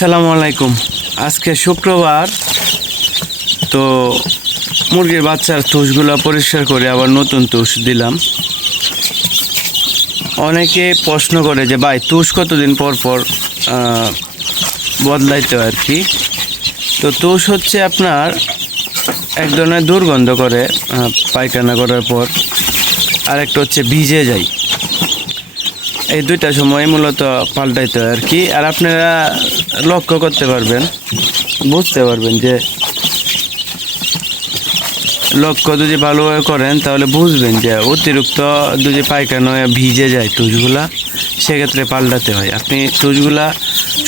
আসসালামু আলাইকুম। আজকে শুক্রবার, তো মুরগির বাচ্চার তুষগুলো পরিষ্কার করে আবার নতুন তুষ দিলাম। অনেকে প্রশ্ন করে যে ভাই তুষ কতদিন পর পর বদলাইতে হয় আর কি। তো তুষ হচ্ছে আপনার এক ধরনের দুর্গন্ধ করে পায়খানা করার পর, আর একটা হচ্ছে ভিজে যায়। এই দুইটা সময় মূলত পাল্টাইতে হয় আর কি। আর আপনারা লক্ষ্য করতে পারবেন, বুঝতে পারবেন যে লক্ষ্য যদি ভালোভাবে করেন তাহলে বুঝবেন যে অতিরিক্ত যদি পায়খানা ভিজে যায় তুষগুলা, সেক্ষেত্রে পাল্টাতে হয়। আপনি তুষগুলা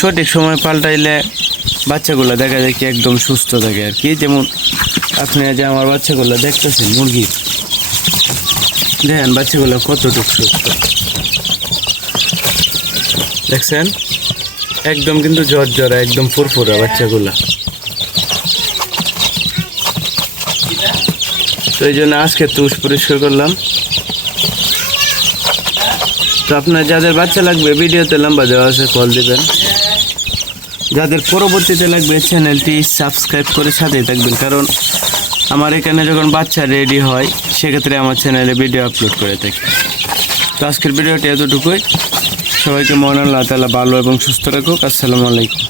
সঠিক সময় পাল্টাইলে বাচ্চাগুলো দেখা যায় কি একদম সুস্থ থাকে আর কি। যেমন আপনি যে আমার বাচ্চাগুলো দেখতেছেন, মুরগির দেখেন বাচ্চাগুলো কতটুকু সুস্থ দেখছেন, একদম কিন্তু ঝরঝরা, একদম ফুরফুরা বাচ্চাগুলা। তো এই জন্য আজকে তুষ পরিষ্কার করলাম। তো আপনার যাদের বাচ্চা লাগবে ভিডিওতে নাম্বার দেওয়া আছে, কল দিবেন। যাদের পরবর্তীতে লাগবে চ্যানেলটি সাবস্ক্রাইব করে সাথেই থাকবেন, কারণ আমার এখানে যখন বাচ্চা রেডি হয় সেক্ষেত্রে আমার চ্যানেলে ভিডিও আপলোড করে থাকি। তো আজকের ভিডিওটি এতটুকুই। সবাইকে মহান আল্লাহ তাআলা ভালো এবং সুস্থ রাখুক। আসসালামু আলাইকুম।